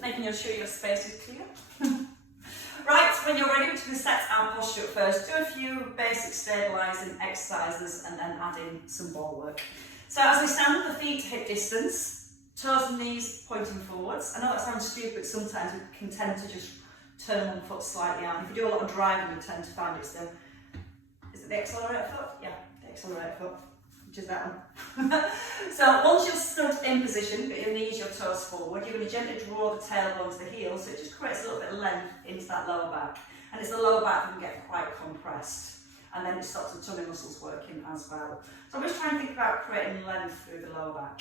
making sure your space is clear. Right, when you're ready, we're going to set our posture at first. Do a few basic stabilising exercises and then add in some ball work. So as we stand with the feet to hip distance, toes and knees pointing forwards. I know that sounds stupid, sometimes we can tend to just turn one foot slightly out. If you do a lot of driving, you tend to find it's the, is it the accelerator foot? Yeah, the accelerator foot, which is that one. So once you're stood in position, get your knees, your toes forward, you're going to gently draw the tailbone to the heel, so it just creates a little bit of length into that lower back. And it's the lower back that can get quite compressed. And then it stops the tummy muscles working as well. So I'm just trying to think about creating length through the lower back.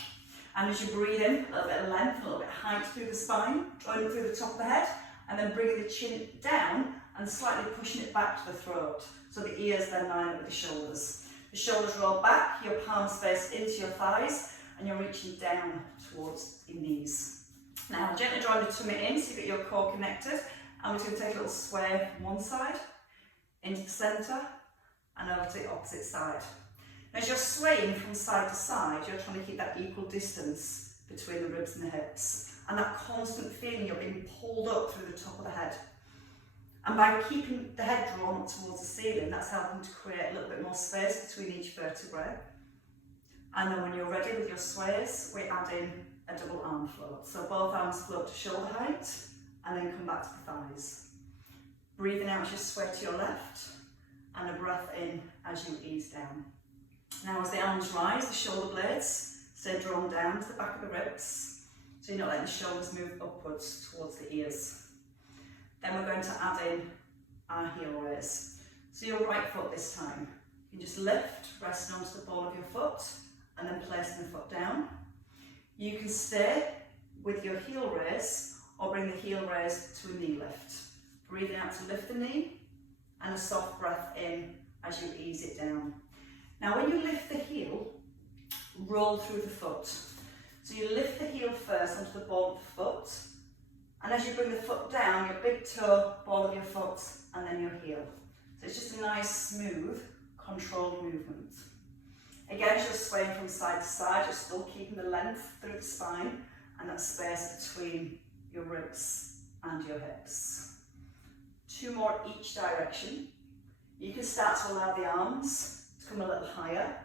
And as you breathe in, a little bit of length, a little bit of height through the spine, drawing it through the top of the head, and then bringing the chin down and slightly pushing it back to the throat. So the ears then line up with the shoulders. The shoulders roll back, your palms face into your thighs, and you're reaching down towards your knees. Now gently drawing the tummy in so you get your core connected, and we're going to take a little sway from one side, into the centre, and over to the opposite side. Now, as you're swaying from side to side, you're trying to keep that equal distance between the ribs and the hips, and that constant feeling you're being pulled up through the top of the head. And by keeping the head drawn up towards the ceiling, that's helping to create a little bit more space between each vertebrae. And then when you're ready with your sways, we add in a double arm float. So both arms float to shoulder height, and then come back to the thighs. Breathing out as you sway to your left, and a breath in as you ease down. Now as the arms rise, the shoulder blades stay drawn down to the back of the ribs, so you're not letting the shoulders move upwards towards the ears. Then we're going to add in our heel raise. So your right foot this time. You can just lift, resting onto the ball of your foot, and then placing the foot down. You can stay with your heel raise, or bring the heel raise to a knee lift. Breathing out to lift the knee, and a soft breath in as you ease it down. Now when you lift the heel, roll through the foot. So you lift the heel first onto the ball of the foot, and as you bring the foot down, your big toe, ball of your foot, and then your heel. So it's just a nice, smooth, controlled movement. Again, as you're swaying from side to side, you're still keeping the length through the spine and that space between your ribs and your hips. 2 more each direction. You can start to allow the arms to come a little higher,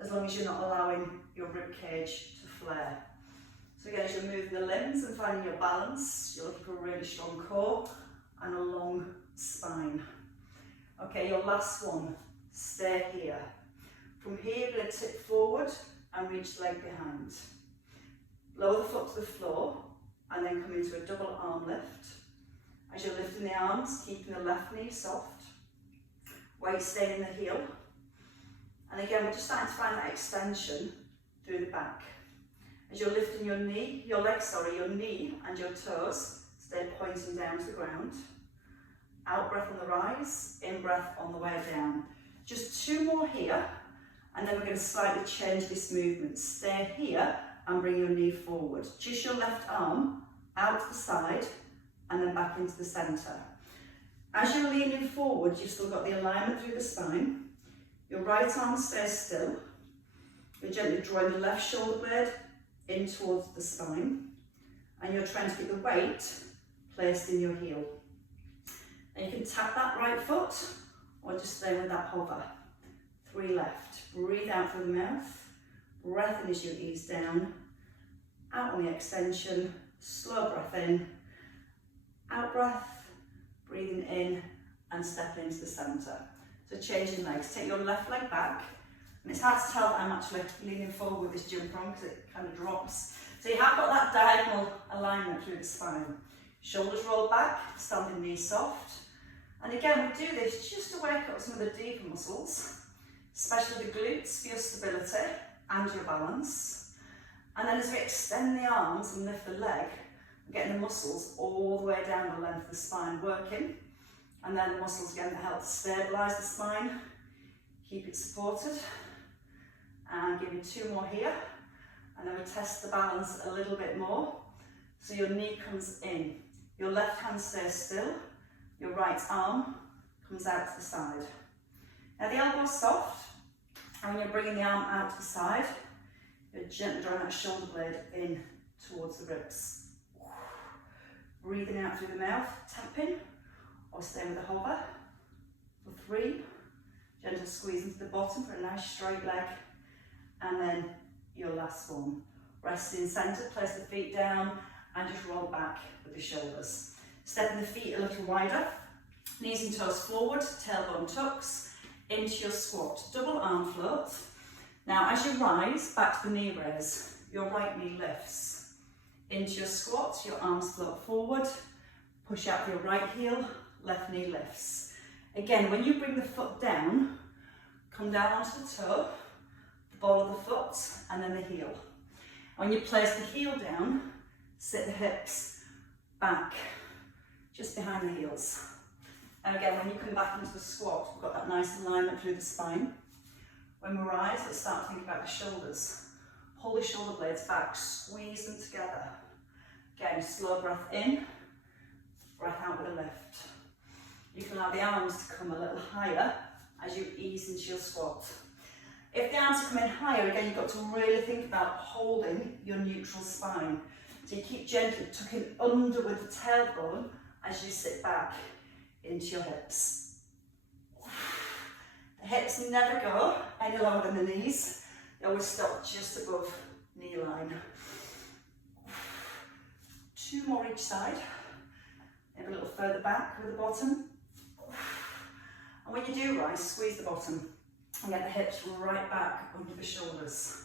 as long as you're not allowing your rib cage to flare. So again, as you're moving the limbs and finding your balance, you're looking for a really strong core and a long spine. Okay, your last one, stay here. From here, you're going to tip forward and reach the leg behind. Lower the foot to the floor, and then come into a double arm lift. As you're lifting the arms, keeping the left knee soft, weight staying in the heel. And again, we're just starting to find that extension through the back. As you're lifting your knee, your knee and your toes stay pointing down to the ground. Out breath on the rise, in breath on the way down. Just 2 more here, and then we're going to slightly change this movement. Stay here and bring your knee forward. Just your left arm out to the side, and then back into the centre. As you're leaning forward, you've still got the alignment through the spine. Your right arm stays still. You're gently drawing the left shoulder blade in towards the spine, and you're trying to keep the weight placed in your heel. And you can tap that right foot, or just stay with that hover. 3 left. Breathe out through the mouth. Breath in as you ease down. Out on the extension. Slow breath in. Out breath. Breathing in and step into the centre. So changing legs. Take your left leg back. And it's hard to tell that I'm actually leaning forward with this jumper on because it kind of drops. So you have got that diagonal alignment through the spine. Shoulders roll back, standing knees soft. And again, we do this just to wake up some of the deeper muscles, especially the glutes for your stability and your balance. And then as we extend the arms and lift the leg, we're getting the muscles all the way down the length of the spine working. And then the muscles again that help to stabilise the spine, keep it supported. And give you 2 more here. And then we test the balance a little bit more. So your knee comes in, your left hand stays still, your right arm comes out to the side. Now the elbow's soft, and when you're bringing the arm out to the side, you're gently drawing that shoulder blade in towards the ribs. breathing out through the mouth, tapping, or staying with the hover. For 3, gentle squeeze into the bottom for a nice straight leg. And then your last one. Rest in centre, place the feet down and just roll back with the shoulders. Stepping the feet a little wider, knees and toes forward, tailbone tucks, into your squat. Double arm float. Now as you rise back to the knee raise, your right knee lifts. Into your squat, your arms float forward, push out your right heel, left knee lifts. Again, when you bring the foot down, come down onto the toe, the ball of the foot, and then the heel. When you place the heel down, sit the hips back, just behind the heels. And again, when you come back into the squat, we've got that nice alignment through the spine. When we rise, let's start to think about the shoulders. Pull the shoulder blades back, squeeze them together. Again, slow breath in, breath out with a lift. You can allow the arms to come a little higher as you ease into your squat. If the arms come in higher, again, you've got to really think about holding your neutral spine. So you keep gently tucking under with the tailbone as you sit back into your hips. The hips never go any lower than the knees. They always stop just above knee line. 2 more each side. Maybe a little further back with the bottom. And when you do rise, squeeze the bottom and get the hips right back under the shoulders.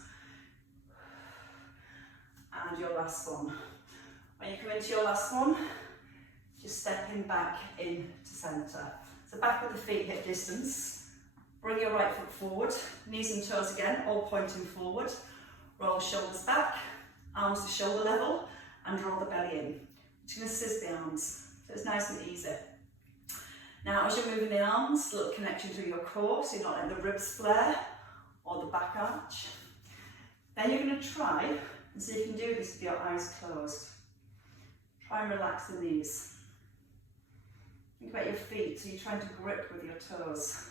And your last one. When you come into your last one, just stepping back into centre. So back with the feet hip distance. Bring your right foot forward, knees and toes again, all pointing forward. Roll shoulders back, arms to shoulder level, and draw the belly in. Just going to scissor the arms, so it's nice and easy. Now, as you're moving the arms, a little connection to your core, so you're not letting the ribs flare or the back arch. Then you're going to try and see if you can do this with your eyes closed. Try and relax the knees. Think about your feet, so you're trying to grip with your toes.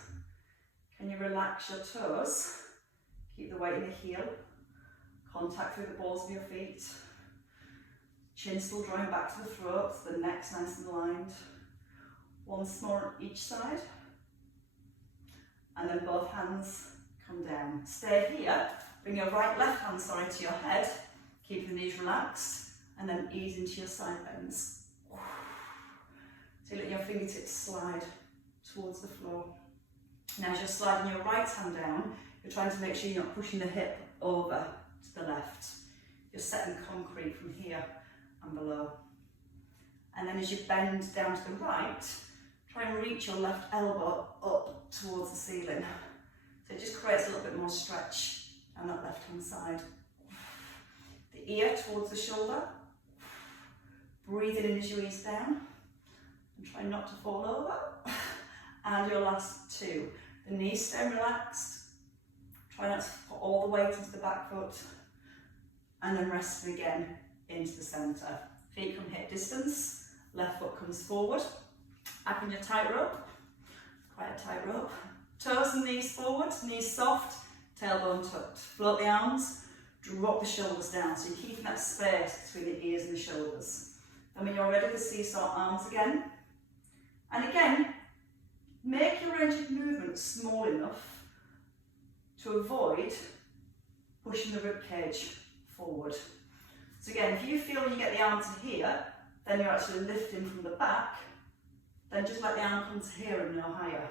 Can you relax your toes? Keep the weight in the heel. Contact through the balls of your feet. Chin still drawing back to the throat, so the neck's nice and aligned. Once more on each side. And then both hands come down. Stay here. Bring your left hand to your head. Keep the knees relaxed. And then ease into your side bends. So let your fingertips slide towards the floor. Now as you're sliding your right hand down, you're trying to make sure you're not pushing the hip over to the left. You're setting concrete from here and below. And then as you bend down to the right, try and reach your left elbow up towards the ceiling. So it just creates a little bit more stretch on that left hand side. The ear towards the shoulder. Breathing in as you ease down. And try not to fall over. And your last 2. The knees stay relaxed. Try not to put all the weight into the back foot. And then resting again into the centre. Feet come hip distance. Left foot comes forward. Up in your tightrope. Quite a tight rope. Toes and knees forward. Knees soft. Tailbone tucked. Float the arms. Drop the shoulders down. So you're keeping that space between the ears and the shoulders. Then when you're ready, the seesaw arms again. And again, make your range of movement small enough to avoid pushing the rib cage forward. So again, if you feel you get the arm to here, then you're actually lifting from the back, then just let the arm come to here and no higher.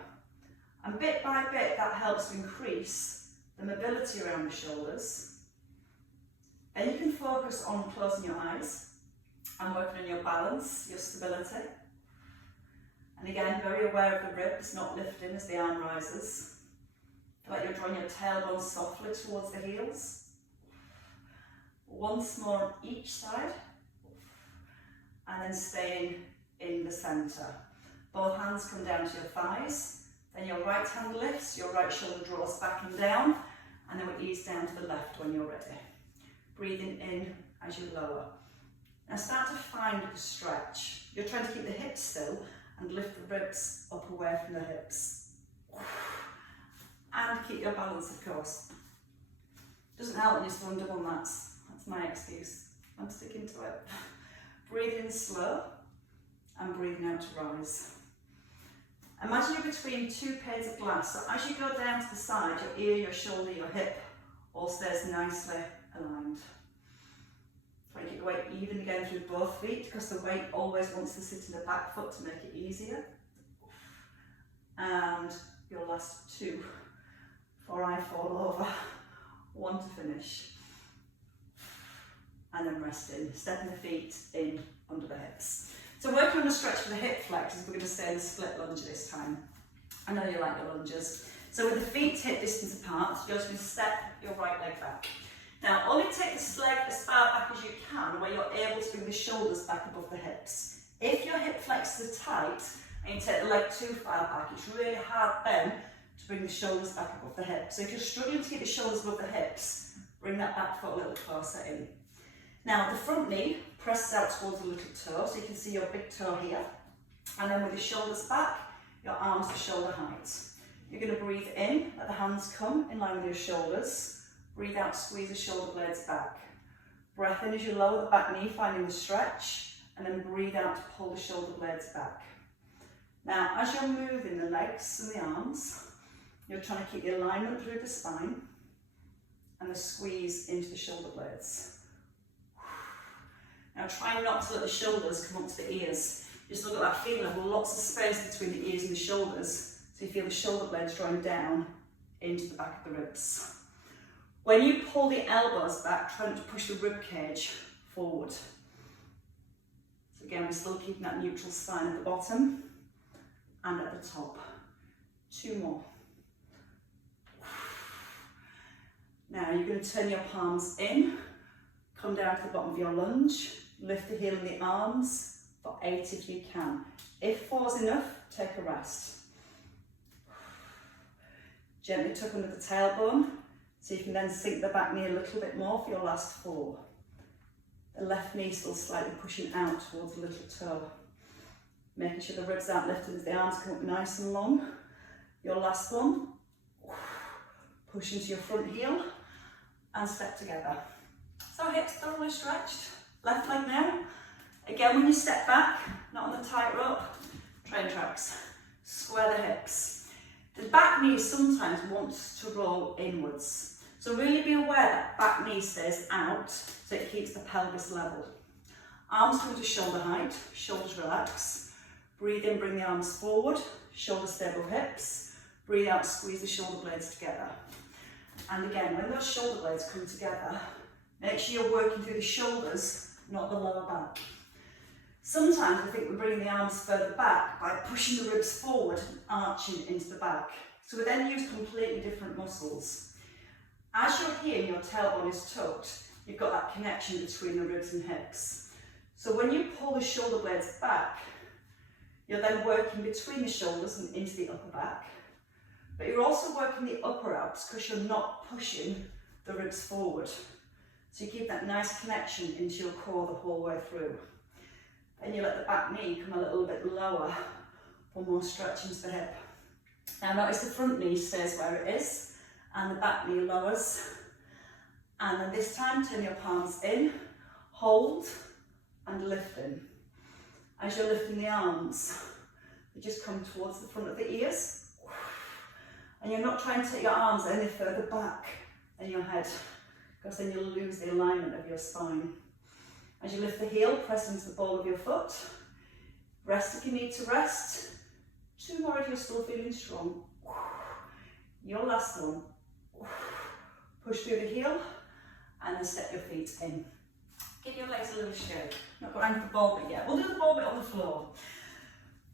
And bit by bit, that helps to increase the mobility around the shoulders. Then you can focus on closing your eyes and working on your balance, your stability. And again, very aware of the ribs not lifting as the arm rises. Feel like you're drawing your tailbone softly towards the heels. Once more on each side. And then staying in the centre. Both hands come down to your thighs. Then your right hand lifts, your right shoulder draws back and down. And then we ease down to the left when you're ready. Breathing in as you lower. Now start to find the stretch. You're trying to keep the hips still and lift the ribs up away from the hips. And keep your balance, of course. Doesn't help when you're still on double mats. That's my excuse. I'm sticking to it. Breathe in slow. and breathing out to rise. Imagine you're between two panes of glass, so as you go down to the side, your ear, your shoulder, your hip all stays nicely aligned. Try to keep the weight even again through both feet, because the weight always wants to sit in the back foot to make it easier. And your last two, before I fall over, one to finish. And then resting, stepping the feet in under the hips. So working on a stretch for the hip flexors, we're going to stay in the split lunge this time. I know you like your lunges. So with the feet hip distance apart, you're just going to step your right leg back. Now only take this leg as far back as you can, where you're able to bring the shoulders back above the hips. If your hip flexors are tight and you take the leg too far back, it's really hard then to bring the shoulders back above the hips. So if you're struggling to get the shoulders above the hips, bring that back foot a little closer in. Now the front knee presses out towards the little toe, so you can see your big toe here. And then with the shoulders back, your arms to shoulder height. You're going to breathe in, let the hands come in line with your shoulders. Breathe out, squeeze the shoulder blades back. Breath in as you lower the back knee, finding the stretch, and then breathe out to pull the shoulder blades back. Now, as you're moving the legs and the arms, you're trying to keep the alignment through the spine and the squeeze into the shoulder blades. Now, try not to let the shoulders come up to the ears. Just look at that feeling of lots of space between the ears and the shoulders, so you feel the shoulder blades drawing down into the back of the ribs. When you pull the elbows back, try not to push the rib cage forward. So again, we're still keeping that neutral spine at the bottom and at the top. Two more. Now you're going to turn your palms in, come down to the bottom of your lunge, lift the heel and the arms for 8 if you can. If 4 is enough, take a rest. Gently tuck under the tailbone, so you can then sink the back knee a little bit more for your last 4. The left knee still slightly pushing out towards the little toe. Making sure the ribs aren't lifted as the arms come up nice and long. Your last one, push into your front heel and step together. So hips thoroughly stretched. Left leg now. Again, when you step back, not on the tightrope, train tracks. Square the hips. The back knee sometimes wants to roll inwards. So really be aware that back knee stays out so it keeps the pelvis level. Arms come to shoulder height, shoulders relax. Breathe in, bring the arms forward, shoulders stay above hips. Breathe out, squeeze the shoulder blades together. And again, when those shoulder blades come together, make sure you're working through the shoulders, not the lower back. Sometimes I think we're bringing the arms further back by pushing the ribs forward and arching into the back. So we then use completely different muscles. As you're here and your tailbone is tucked, you've got that connection between the ribs and hips. So when you pull the shoulder blades back, you're then working between the shoulders and into the upper back. But you're also working the upper abs because you're not pushing the ribs forward. So you keep that nice connection into your core the whole way through. Then you let the back knee come a little bit lower for more stretch into the hip. Now notice the front knee stays where it is and the back knee lowers. And then this time turn your palms in, hold and lift in. As you're lifting the arms, you just come towards the front of the ears. And you're not trying to take your arms any further back than your head, because then you'll lose the alignment of your spine. As you lift the heel, press into the ball of your foot. Rest if you need to rest. 2 more if you're still feeling strong. Your last one. Push through the heel and then step your feet in. Give your legs a little shake. Not got around to the ball bit yet. We'll do the ball bit on the floor.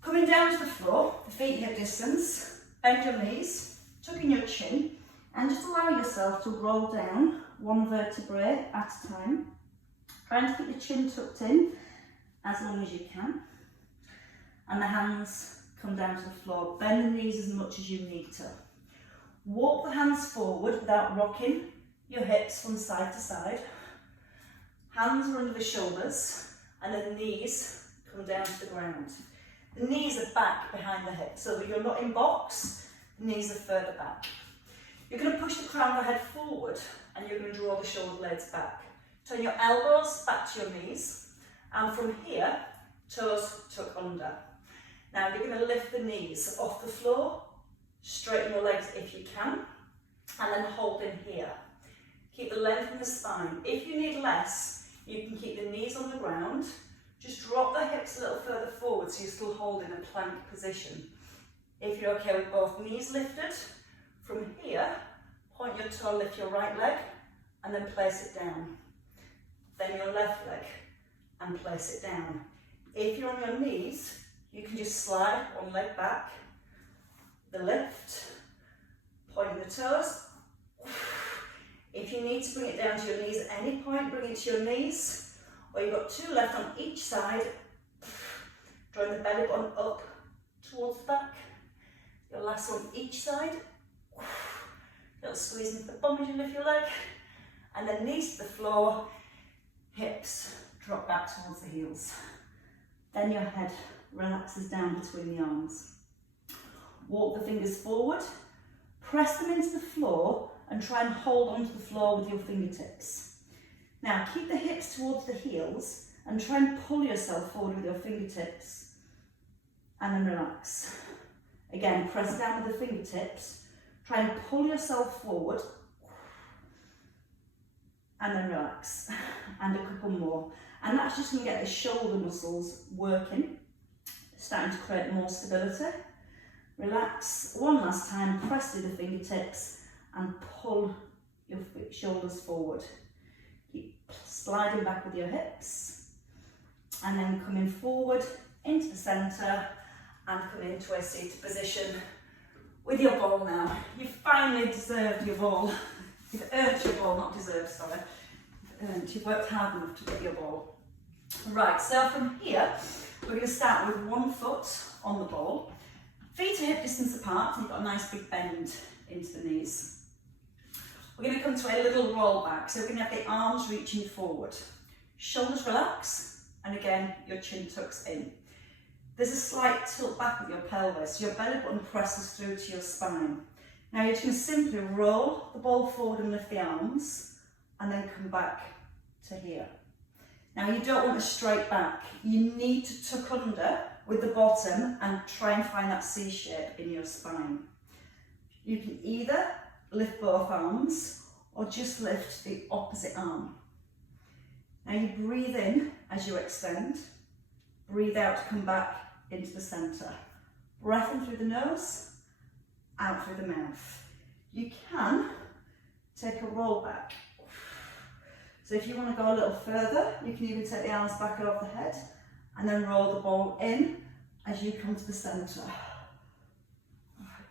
Coming down to the floor, the feet hip distance. Bend your knees, tuck in your chin, and just allow yourself to roll down 1 vertebrae at a time. Trying to keep the chin tucked in as long as you can. And the hands come down to the floor. Bend the knees as much as you need to. Walk the hands forward without rocking your hips from side to side. Hands are under the shoulders and the knees come down to the ground. The knees are back behind the hips, so that you're not in box, the knees are further back. You're going to push the crown of the head forward and you're going to draw the shoulder blades back. Turn your elbows back to your knees, and from here, toes tuck under. Now you're going to lift the knees off the floor, straighten your legs if you can, and then hold in here. Keep the length in the spine. If you need less, you can keep the knees on the ground. Just drop the hips a little further forward so you're still holding a plank position. If you're okay with both knees lifted, from here, point your toe, lift your right leg, and then place it down. Then your left leg, and place it down. If you're on your knees, you can just slide one leg back, the lift, point the toes. If you need to bring it down to your knees at any point, bring it to your knees. Or you've got two left on each side. Drawing the belly button up towards the back. Your last one each side. Little squeeze into the bum as you lift your leg. And then knees to the floor, hips drop back towards the heels. Then your head relaxes down between the arms. Walk the fingers forward, press them into the floor and try and hold onto the floor with your fingertips. Now keep the hips towards the heels and try and pull yourself forward with your fingertips and then relax. Again, press down with the fingertips, try and pull yourself forward and then relax. And a couple more. And that's just going to get the shoulder muscles working, starting to create more stability. Relax. One last time, press through the fingertips and pull your shoulders forward. Keep sliding back with your hips and then coming forward into the centre and coming into a seated position with your ball now. You've finally deserved your ball. You've earned your ball, not deserved, sorry. You've worked hard enough to get your ball. Right, so from here, we're going to start with one foot on the ball. Feet are hip distance apart, and you've got a nice big bend into the knees. We're going to come to a little roll back, so we're going to have the arms reaching forward. Shoulders relax, and again, your chin tucks in. There's a slight tilt back with your pelvis, so your belly button presses through to your spine. Now you're just going to simply roll the ball forward and lift the arms, and then come back to here. Now you don't want a straight back. You need to tuck under with the bottom and try and find that C shape in your spine. You can either lift both arms or just lift the opposite arm. Now you breathe in as you extend, breathe out to come back into the centre. Breath in through the nose, out through the mouth. You can take a roll back. So if you want to go a little further, you can even take the arms back over the head and then roll the ball in as you come to the centre.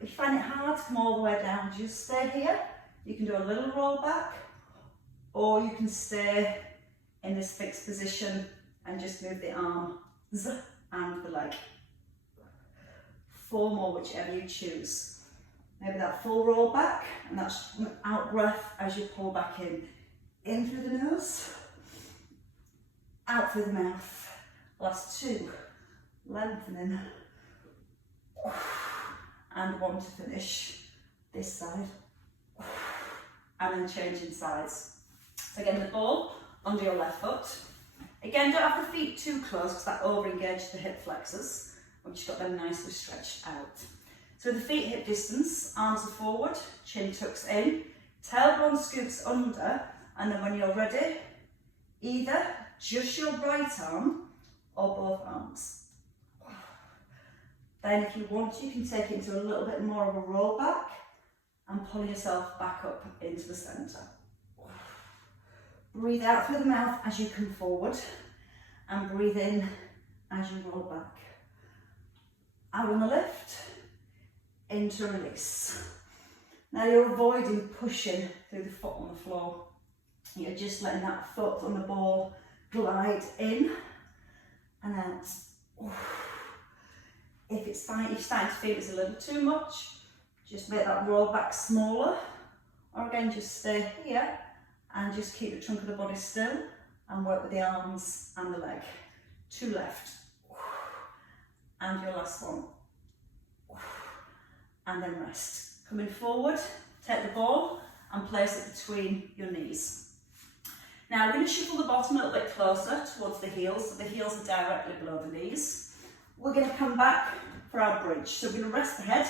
If you find it hard to come all the way down, just stay here. You can do a little roll back, or you can stay in this fixed position and just move the arms and the leg. 4 more, whichever you choose. Maybe that full roll back, and that's an out breath as you pull back in through the nose, out through the mouth. Last 2, lengthening. And 1 to finish this side, and then changing sides. So again, the ball under your left foot. Again, don't have the feet too close because that over-engages the hip flexors. We've just got them nicely stretched out. So the feet hip distance, arms are forward, chin tucks in, tailbone scoops under, and then when you're ready, either just your right arm or both arms. Then if you want, you can take it into a little bit more of a roll back and pull yourself back up into the centre. Breathe out through the mouth as you come forward and breathe in as you roll back. Out on the lift, into release. Now you're avoiding pushing through the foot on the floor. You're just letting that foot on the ball glide in and out. If it's fine, if you're starting to feel it's a little too much, just make that roll back smaller. Or again, just stay here and just keep the trunk of the body still and work with the arms and the leg. 2 left. And your last one. And then rest. Coming forward, take the ball and place it between your knees. Now we're going to shuffle the bottom a little bit closer towards the heels, so the heels are directly below the knees. We're going to come back for our bridge. So we're going to rest the head,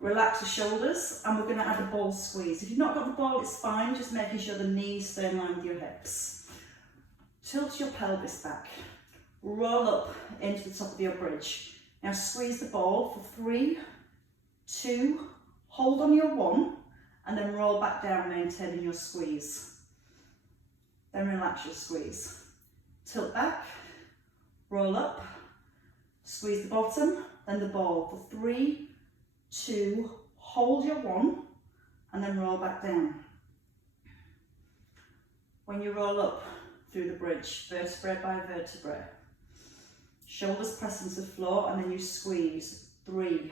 relax the shoulders, and we're going to add a ball squeeze. If you've not got the ball, it's fine, just making sure the knees stay in line with your hips. Tilt your pelvis back, roll up into the top of your bridge. Now squeeze the ball for 3, 2, hold on your 1, and then roll back down, maintaining your squeeze. Then relax your squeeze. Tilt back, roll up, squeeze the bottom, then the ball for 3, 2, hold your 1, and then roll back down. When you roll up through the bridge, vertebrae by vertebrae, shoulders press into the floor, and then you squeeze. 3,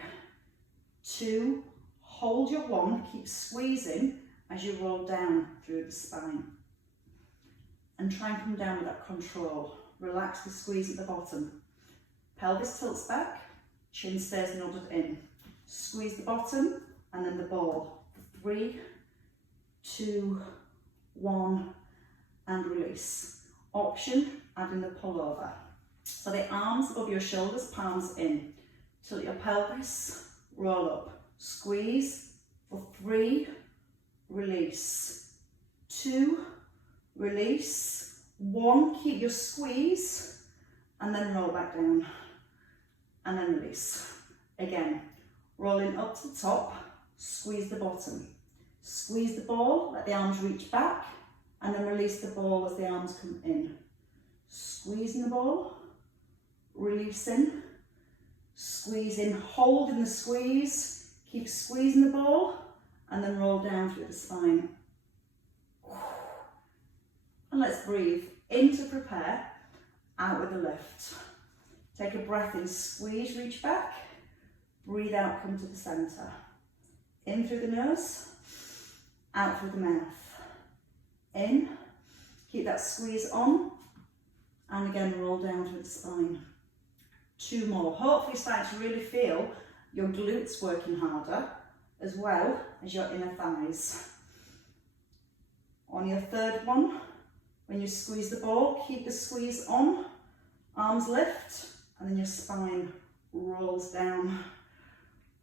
2, hold your 1, keep squeezing as you roll down through the spine. And try and come down with that control. Relax the squeeze at the bottom. Pelvis tilts back, chin stays nodded in. Squeeze the bottom and then the ball. 3, 2, 1, and release. Option, add in the pullover. So the arms above your shoulders, palms in. Tilt your pelvis, roll up. Squeeze for 3, release. 2, release. 1, keep your squeeze, and then roll back down. And then release. Again, rolling up to the top, squeeze the bottom. Squeeze the ball, let the arms reach back, and then release the ball as the arms come in. Squeezing the ball, releasing, squeezing, holding the squeeze, keep squeezing the ball, and then roll down through the spine. And let's breathe in to prepare, out with a lift. Take a breath in, squeeze, reach back, breathe out, come to the centre. In through the nose, out through the mouth. In, keep that squeeze on, and again roll down through the spine. 2 more. Hopefully start to really feel your glutes working harder as well as your inner thighs. On your 3rd one, when you squeeze the ball, keep the squeeze on, arms lift, and then your spine rolls down.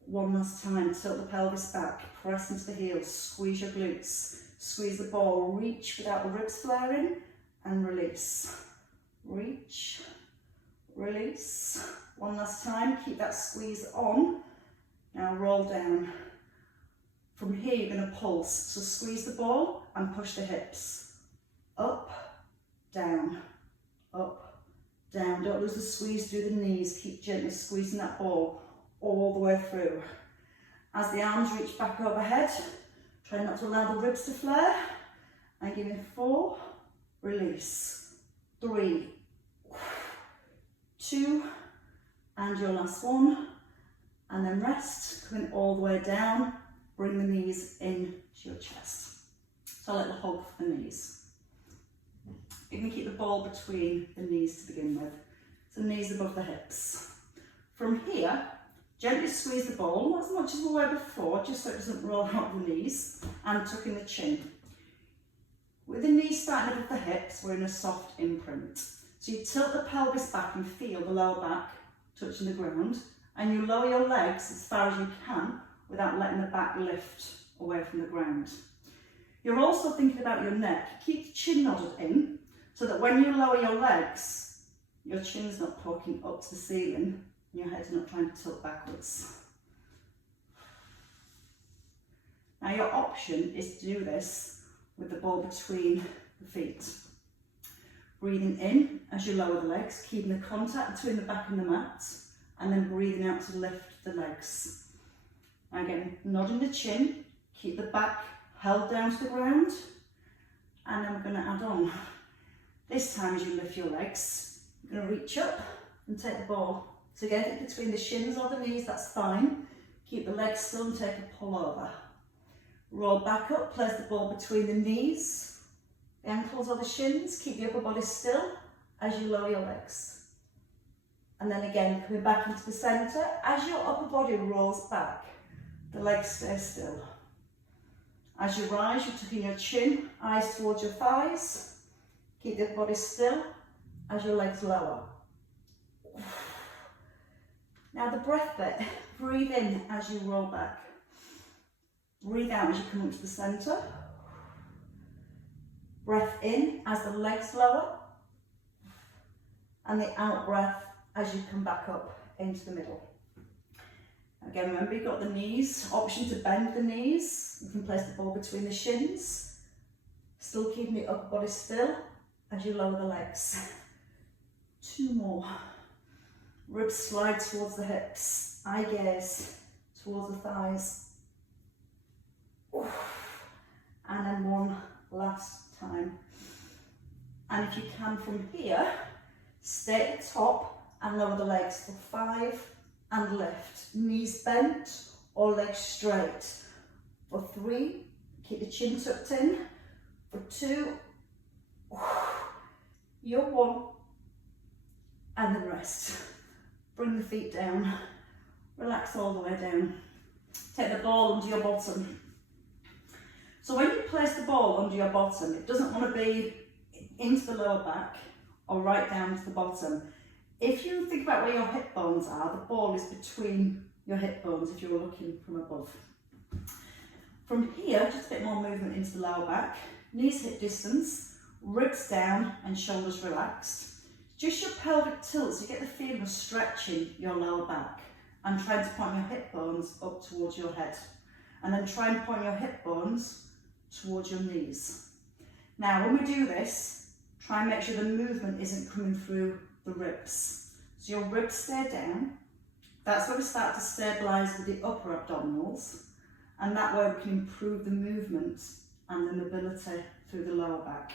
1 last time, tilt the pelvis back, press into the heels, squeeze your glutes, squeeze the ball, reach without the ribs flaring, and release. Reach, release. 1 last time, keep that squeeze on. Now roll down. From here you're going to pulse, so squeeze the ball and push the hips. Up, down, up, down. Don't lose the squeeze through the knees. Keep gently squeezing that ball all the way through. As the arms reach back overhead, try not to allow the ribs to flare. And give me 4, release. 3, 2, and your last one. And then rest, coming all the way down. Bring the knees in to your chest. So a little hug for the knees. You can keep the ball between the knees to begin with. So knees above the hips. From here, gently squeeze the ball, not as much as we were before, just so it doesn't roll out the knees, and tuck in the chin. With the knees starting above the hips, we're in a soft imprint. So you tilt the pelvis back and feel the lower back touching the ground, and you lower your legs as far as you can without letting the back lift away from the ground. You're also thinking about your neck. Keep the chin nodded in, so that when you lower your legs, your chin's not poking up to the ceiling and your head's not trying to tilt backwards. Now your option is to do this with the ball between the feet. Breathing in as you lower the legs, keeping the contact between the back and the mat, and then breathing out to lift the legs. Again, nodding the chin, keep the back held down to the ground, and then we're going to add on. This time as you lift your legs, you're going to reach up and take the ball. So get it between the shins or the knees, that's fine. Keep the legs still and take a pull over. Roll back up, place the ball between the knees, the ankles or the shins. Keep the upper body still as you lower your legs. And then again, coming back into the centre. As your upper body rolls back, the legs stay still. As you rise, you're tucking your chin, eyes towards your thighs. Keep the body still as your legs lower. Now the breath bit, breathe in as you roll back. Breathe out as you come up to the centre. Breath in as the legs lower. And the out breath as you come back up into the middle. Again, remember you've got the knees, option to bend the knees. You can place the ball between the shins. Still keeping the upper body still as you lower the legs. 2 more. Ribs slide towards the hips. Eye gaze towards the thighs. And then 1 last time. And if you can from here, stay at the top and lower the legs for 5 and lift. Knees bent or legs straight. For 3, keep the chin tucked in. For 2, you're 1, and then rest. Bring the feet down, relax all the way down. Take the ball under your bottom. So when you place the ball under your bottom, it doesn't want to be into the lower back or right down to the bottom. If you think about where your hip bones are, the ball is between your hip bones if you're looking from above. From here, just a bit more movement into the lower back. Knees hip distance, ribs down and shoulders relaxed. Just your pelvic tilt, so you get the feeling of stretching your lower back and trying to point your hip bones up towards your head. And then try and point your hip bones towards your knees. Now, when we do this, try and make sure the movement isn't coming through the ribs. So your ribs stay down. That's where we start to stabilise with the upper abdominals. And that way we can improve the movement and the mobility through the lower back.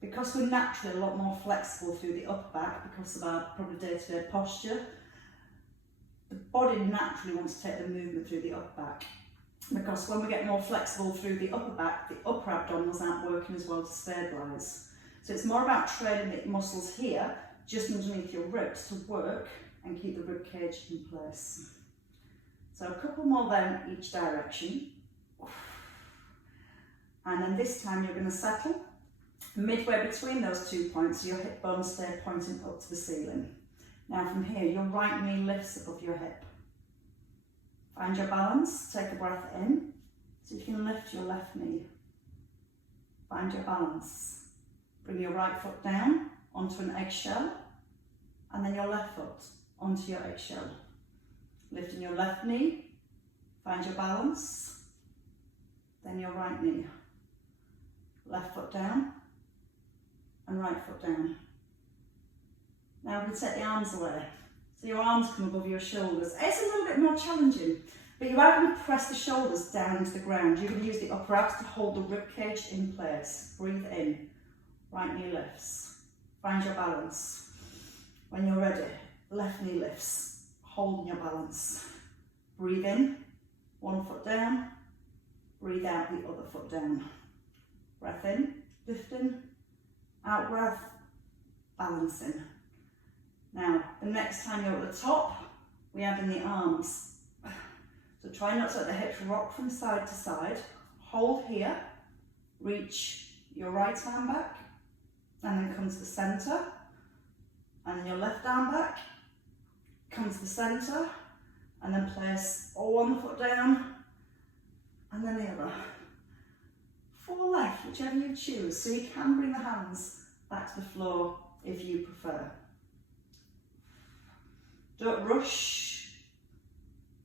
Because we're naturally a lot more flexible through the upper back because of our probably day-to-day posture, the body naturally wants to take the movement through the upper back. Because when we get more flexible through the upper back, the upper abdominals aren't working as well to stabilise. So it's more about training the muscles here, just underneath your ribs, to work and keep the rib cage in place. So a couple more then each direction. And then this time you're going to settle midway between those 2 points, so your hip bones stay pointing up to the ceiling. Now from here, your right knee lifts above your hip. Find your balance, take a breath in. See if you can lift your left knee. Find your balance. Bring your right foot down onto an eggshell, and then your left foot onto your eggshell. Lifting your left knee, find your balance, then your right knee. Left foot down, and right foot down. Now we can take the arms away. So your arms come above your shoulders. It's a little bit more challenging, but you are going to press the shoulders down into the ground. You're going to use the upper abs to hold the rib cage in place. Breathe in, right knee lifts. Find your balance. When you're ready, left knee lifts, holding your balance. Breathe in, 1 foot down. Breathe out, the other foot down. Breath in, lifting. Out breath, balancing. Now, the next time you're at the top, we add in the arms. So try not to let the hips rock from side to side. Hold here, reach your right arm back, and then come to the centre. And then your left arm back, come to the centre, and then place one foot down, and then the other. 4 left, whichever you choose. So you can bring the hands back to the floor if you prefer. Don't rush,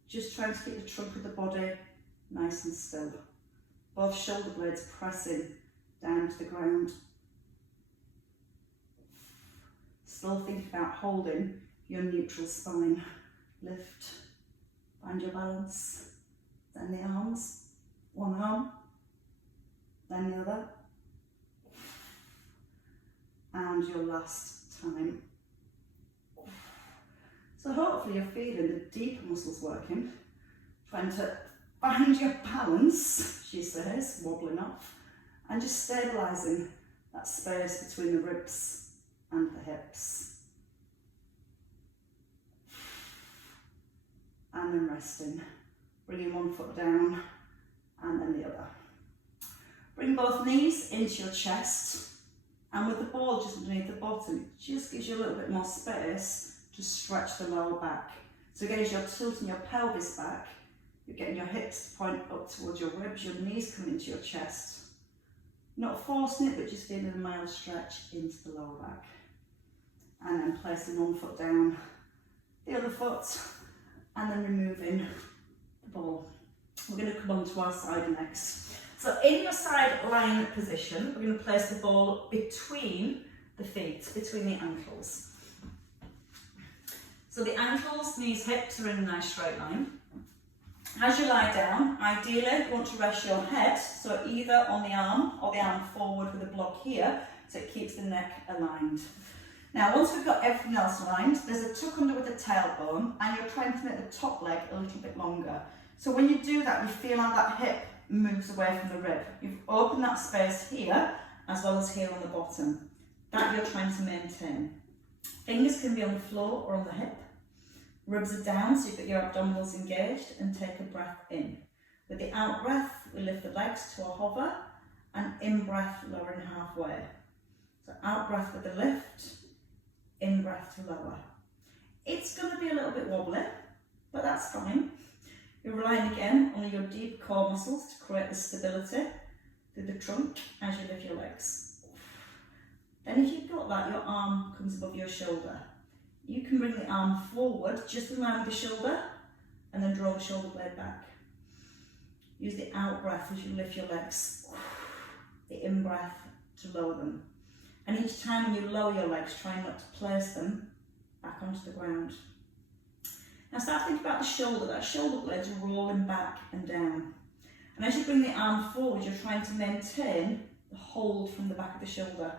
just trying to keep the trunk of the body nice and still. Both shoulder blades pressing down to the ground. Still think about holding your neutral spine. Lift, find your balance, then the arms, one arm, then the other, and your last time. So hopefully you're feeling the deeper muscles working, trying to find your balance, she says, wobbling off, and just stabilising that space between the ribs and the hips. And then resting, bringing 1 foot down and then the other. Bring both knees into your chest And with the ball just underneath the bottom, it just gives you a little bit more space to stretch the lower back. So again, as you're tilting your pelvis back, you're getting your hips to point up towards your ribs, your knees come into your chest. Not forcing it, but just feeling a mild stretch into the lower back. And then placing one foot down, the other foot, and then removing the ball. We're going to come on to our side next. So in your sideline position, we're going to place the ball between the feet, between the ankles. So the ankles, knees, hips are in a nice straight line. As you lie down, ideally you want to rest your head, so either on the arm or the arm forward with a block here, so it keeps the neck aligned. Now once we've got everything else aligned, there's a tuck under with the tailbone, and you're trying to make the top leg a little bit longer. So when you do that, you feel how that hip moves away from the rib. You've opened that space here, as well as here on the bottom. That you're trying to maintain. Fingers can be on the floor or on the hip. Ribs are down, so you've got your abdominals engaged, and take a breath in. With the out breath, we lift the legs to a hover, and in breath, lowering halfway. So out breath with the lift, in breath to lower. It's going to be a little bit wobbly, but that's fine. You're relying again on your deep core muscles to create the stability through the trunk as you lift your legs. Then if you've got that, your arm comes above your shoulder. You can bring the arm forward, just in line with the shoulder, and then draw the shoulder blade back. Use the out breath as you lift your legs, the in breath to lower them. And each time when you lower your legs, try not to place them back onto the ground. Now start thinking about the shoulder. That shoulder blade's rolling back and down. And as you bring the arm forward, you're trying to maintain the hold from the back of the shoulder.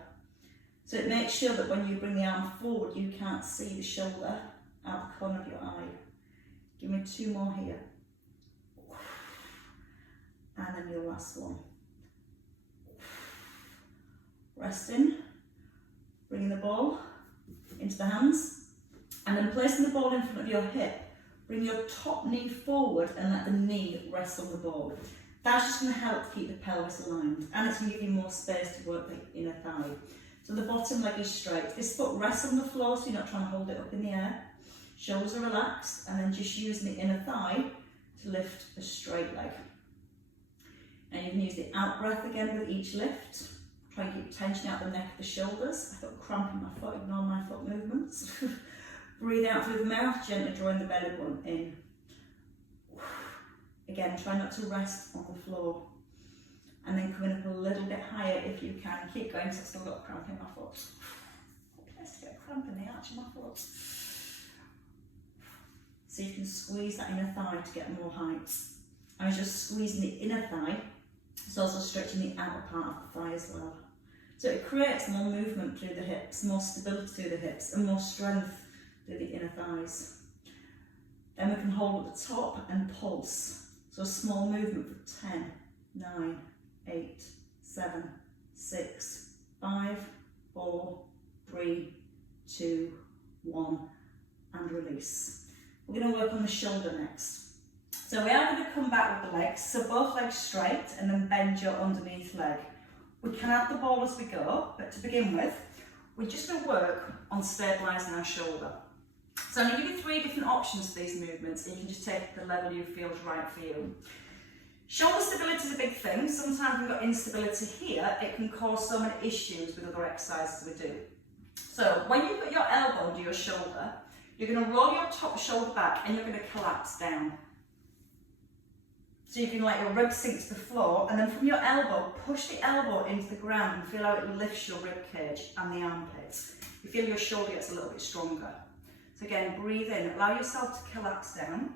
So it makes sure that when you bring the arm forward, you can't see the shoulder out the corner of your eye. Give me 2 more here. And then your last one. Resting, bringing the ball into the hands, and then placing the ball in front of your hip. Bring your top knee forward and let the knee rest on the ball. That's just going to help keep the pelvis aligned, and it's going to give you more space to work the inner thigh. So the bottom leg is straight. This foot rests on the floor, so you're not trying to hold it up in the air. Shoulders are relaxed, and then just using the inner thigh to lift a straight leg. And you can use the out breath again with each lift. Try and keep tension out the neck of the shoulders. I've got cramp in my foot, ignore my foot movements. Breathe out through the mouth, gently drawing the belly button in. Again, try not to rest on the floor. And then coming up a little bit higher if you can. Keep going, because I've still got cramp in my foot. Nice to get a cramp in the arch of my foot. So you can squeeze that inner thigh to get more height. And as you're squeezing the inner thigh, it's also stretching the outer part of the thigh as well. So it creates more movement through the hips, more stability through the hips, and more strength through the inner thighs. Then we can hold at the top and pulse. So a small movement for 10, 9, 8, 7, 6, 5, 4, 3, 2, 1, and release. We're going to work on the shoulder next. So we are going to come back with the legs, so both legs straight, and then bend your underneath leg. We can add the ball as we go, but to begin with, we're just going to work on stabilising our shoulder. So I'm going to give you 3 different options for these movements, and you can just take the level you feel is right for you. Shoulder stability is a big thing. Sometimes we've got instability here, it can cause so many issues with other exercises we do. So when you put your elbow under your shoulder, you're going to roll your top shoulder back and you're going to collapse down. So you can let your ribs sink to the floor, and then from your elbow, push the elbow into the ground and feel how it lifts your rib cage and the armpits. You feel your shoulder gets a little bit stronger. So again, breathe in, allow yourself to collapse down.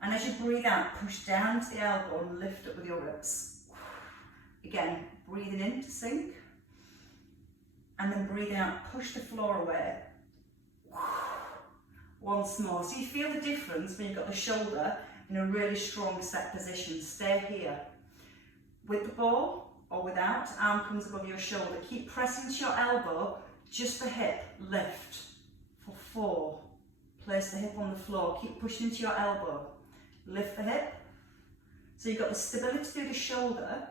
And as you breathe out, push down to the elbow and lift up with your ribs. Again, breathing in to sink. And then breathing out, push the floor away. Once more. So you feel the difference when you've got the shoulder in a really strong set position. Stay here. With the ball or without, arm comes above your shoulder. Keep pressing to your elbow, just the hip, lift. For 4. Place the hip on the floor. Keep pushing into your elbow. Lift the hip. So you've got the stability through the shoulder,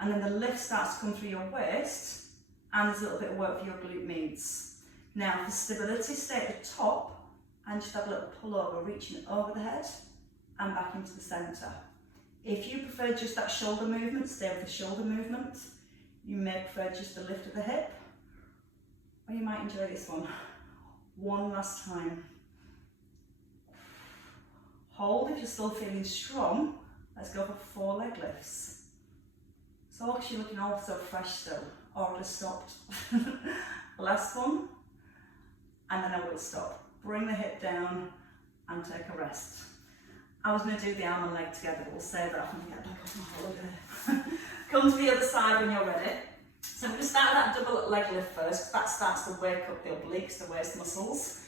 and then the lift starts to come through your waist and there's a little bit of work for your glute meats. Now for stability, stay at the top and just have a little pullover, reaching over the head and back into the centre. If you prefer just that shoulder movement, stay with the shoulder movement. You may prefer just the lift of the hip, or you might enjoy this one. One last time. Hold if you're still feeling strong. Let's go for 4 leg lifts. So long as you're looking all so fresh still, or I'll just stopped. Last one, and then I will stop. Bring the hip down and take a rest. I was going to do the arm and leg together, but we'll save that when we get back off my holiday. Come to the other side when you're ready. So I'm going to start with that double leg lift first, because that starts to wake up the obliques, the waist muscles.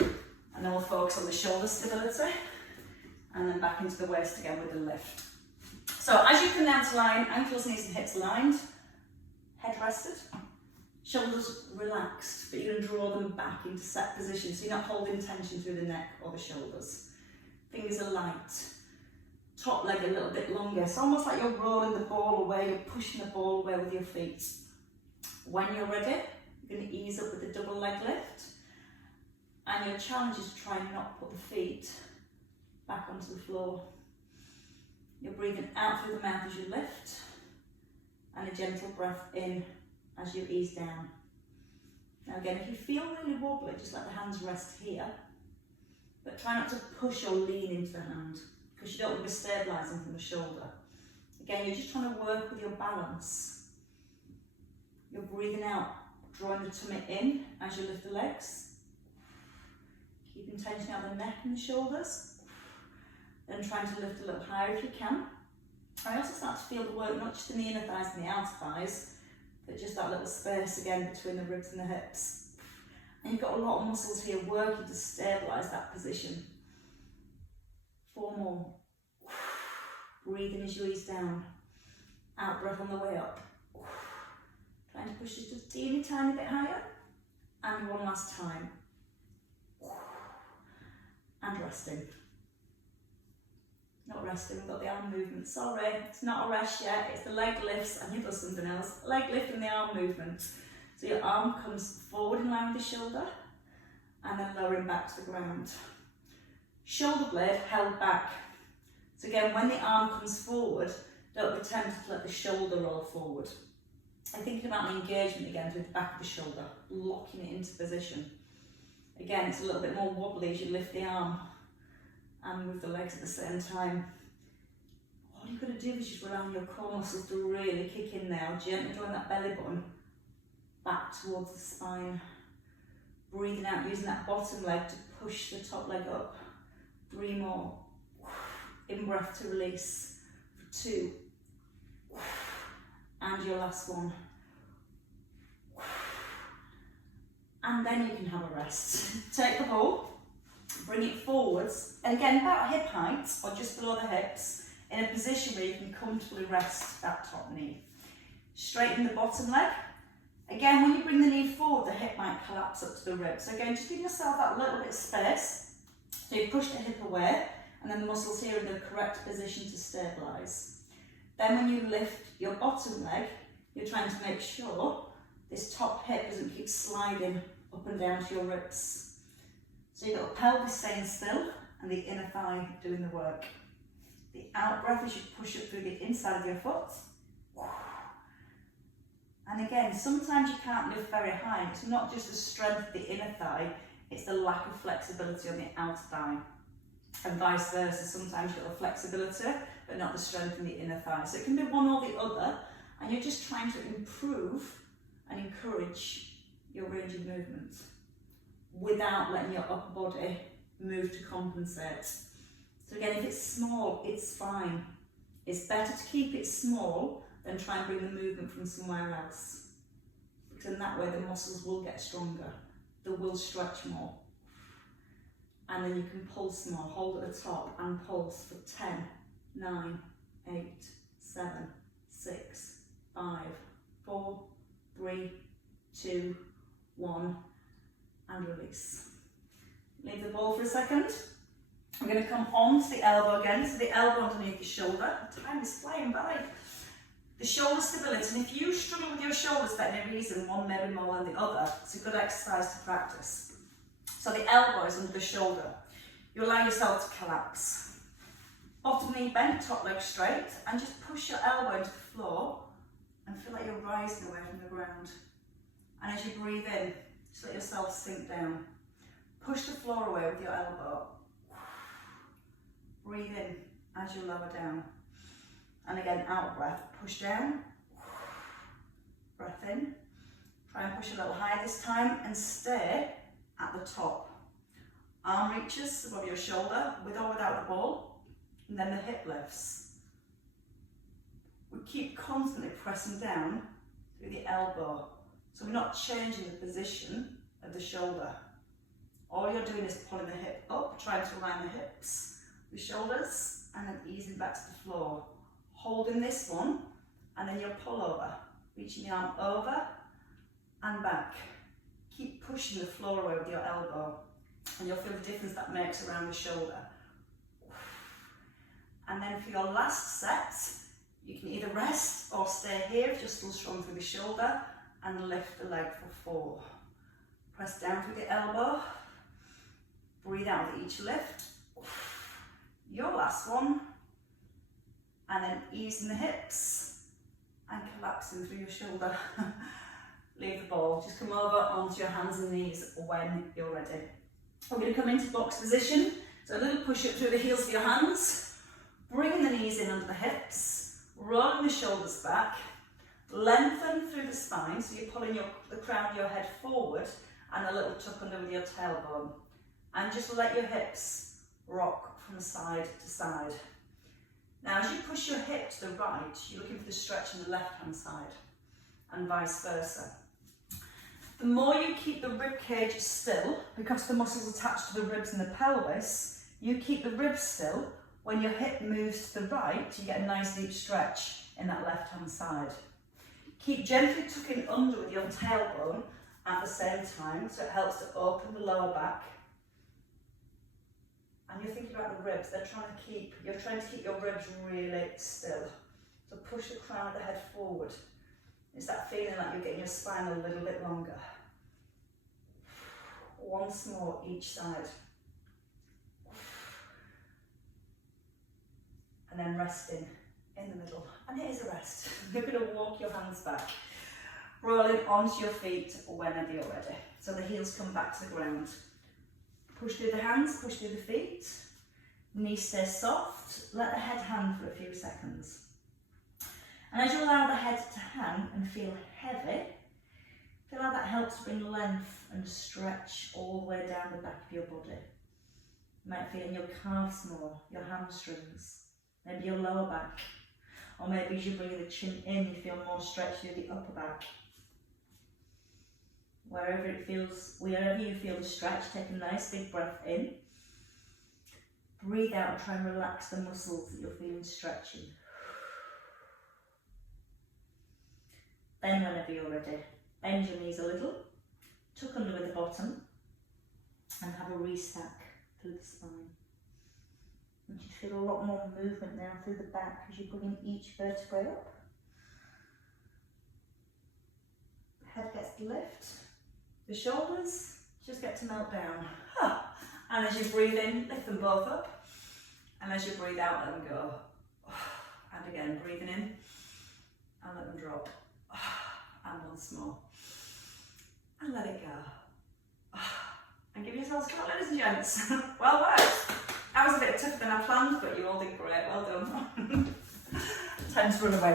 And then we'll focus on the shoulder stability, and then back into the waist again with the lift. So as you come down to line, ankles, knees and hips aligned, head rested, shoulders relaxed, but you're going to draw them back into set position, so you're not holding tension through the neck or the shoulders. Fingers are light, top leg a little bit longer. It's almost like you're rolling the ball away, you're pushing the ball away with your feet. When you're ready, you're going to ease up with the double leg lift. And your challenge is to try and not put the feet back onto the floor. You're breathing out through the mouth as you lift, and a gentle breath in as you ease down. Now again, if you feel really wobbly, just let the hands rest here, but try not to push or lean into the hand, because you don't want to be stabilising from the shoulder. Again, you're just trying to work with your balance. You're breathing out, drawing the tummy in as you lift the legs, keeping tension out of the neck and the shoulders, then trying to lift a little higher if you can. I also start to feel the work not just in the inner thighs and the outer thighs, but just that little space again between the ribs and the hips. And you've got a lot of muscles here working to stabilise that position. 4 more. Breathing as you ease down. Out breath on the way up. Trying to push just a teeny tiny bit higher. And one last time. And resting. Not resting, we've got the arm movement. Sorry, it's not a rest yet, it's the leg lifts, and you do something else. Leg lift and the arm movement. So your arm comes forward in line with the shoulder, and then lowering back to the ground. Shoulder blade held back. So again, when the arm comes forward, don't be tempted to let the shoulder roll forward. I'm thinking about the engagement again with the back of the shoulder, locking it into position. Again, it's a little bit more wobbly as you lift the arm and move the legs at the same time. All you've got to do is just rely on your core muscles to really kick in now, gently drawing that belly button back towards the spine. Breathing out, using that bottom leg to push the top leg up. 3 more. In breath to release. For 2. And your last one. And then you can have a rest. Take the ball, bring it forwards, and again about hip height or just below the hips, in a position where you can comfortably rest that top knee. Straighten the bottom leg. Again, when you bring the knee forward, the hip might collapse up to the rib. So again, just give yourself that little bit of space. So you push the hip away, and then the muscles here are in the correct position to stabilise. Then when you lift your bottom leg, you're trying to make sure this top hip doesn't keep sliding up and down to your ribs. So you've got the pelvis staying still and the inner thigh doing the work. The out breath as you push up through the inside of your foot. And again, sometimes you can't lift very high. It's not just the strength of the inner thigh, it's the lack of flexibility on the outer thigh. And vice versa, sometimes you've got the flexibility, but not the strength in the inner thigh. So it can be one or the other, and you're just trying to improve and encourage your range of movement without letting your upper body move to compensate. So again, if it's small, it's fine. It's better to keep it small than try and bring the movement from somewhere else. Because in that way, the muscles will get stronger. They will stretch more. And then you can pulse more. Hold at the top and pulse for 10, 9, 8, 7, 6, 5, 4, 3, 2, 1, and release. Leave the ball for a second. I'm going to come on to the elbow again, so the elbow underneath the shoulder. Time is flying by. The shoulder stability, and if you struggle with your shoulders for any reason, one maybe more than the other, it's a good exercise to practice. So the elbow is under the shoulder. You allow yourself to collapse. Bottom knee bent, top leg straight, and just push your elbow into the floor and feel like you're rising away from the ground. And as you breathe in, just let yourself sink down. Push the floor away with your elbow. Breathe in as you lower down. And again, out breath, push down. Breath in. Try and push a little higher this time and stay at the top. Arm reaches above your shoulder, with or without the ball, and then the hip lifts. We keep constantly pressing down through the elbow, so we're not changing the position of the shoulder. All you're doing is pulling the hip up, trying to align the hips with shoulders, and then easing back to the floor. Holding this one, and then your pullover, reaching the arm over and back. Keep pushing the floor away with your elbow, and you'll feel the difference that makes around the shoulder. And then for your last set, you can either rest or stay here if you're still strong through the shoulder, and lift the leg for 4. Press down through the elbow, breathe out with each lift. Your last one, and then easing the hips and collapsing through your shoulder. Leave the ball, just come over onto your hands and knees when you're ready. We're going to come into box position, so a little push up through the heels of your hands, bringing the knees in under the hips, rolling the shoulders back, lengthen through the spine, so you're pulling the crown of your head forward and a little tuck under with your tailbone, and just let your hips rock from side to side. Now as you push your hip to the right, you're looking for the stretch on the left hand side, and vice versa. The more you keep the rib cage still, because the muscles attached to the ribs and the pelvis, you keep the ribs still. When your hip moves to the right, you get a nice deep stretch in that left hand side. Keep gently tucking under with your tailbone at the same time, so it helps to open the lower back. And you're thinking about the ribs, you're trying to keep your ribs really still. So push the crown of the head forward. It's that feeling like you're getting your spine a little bit longer. Once more each side. And then resting in the middle. And it is a rest. You're going to walk your hands back, rolling onto your feet whenever you're ready. So the heels come back to the ground. Push through the hands, push through the feet. Knees stay soft. Let the head hang for a few seconds. And as you allow the head to hang and feel heavy, feel how that helps bring length and stretch all the way down the back of your body. You might feel in your calves more, your hamstrings, maybe your lower back, or maybe as you bring the chin in, you feel more stretch through the upper back. Wherever you feel the stretch, take a nice big breath in. Breathe out and try and relax the muscles that you're feeling stretching. Then whenever you're ready, bend your knees a little, tuck under with the bottom, and have a restack through the spine. And you feel a lot more movement now through the back as you bring in each vertebrae up. Head gets to lift. The shoulders just get to melt down. And as you breathe in, lift them both up. And as you breathe out, let them go. And again, breathing in, and let them drop. And once more. And let it go. And give yourselves a clap, ladies and gents. Well worked. That was a bit tougher than I planned, but you all did great. Well done. Time to run away.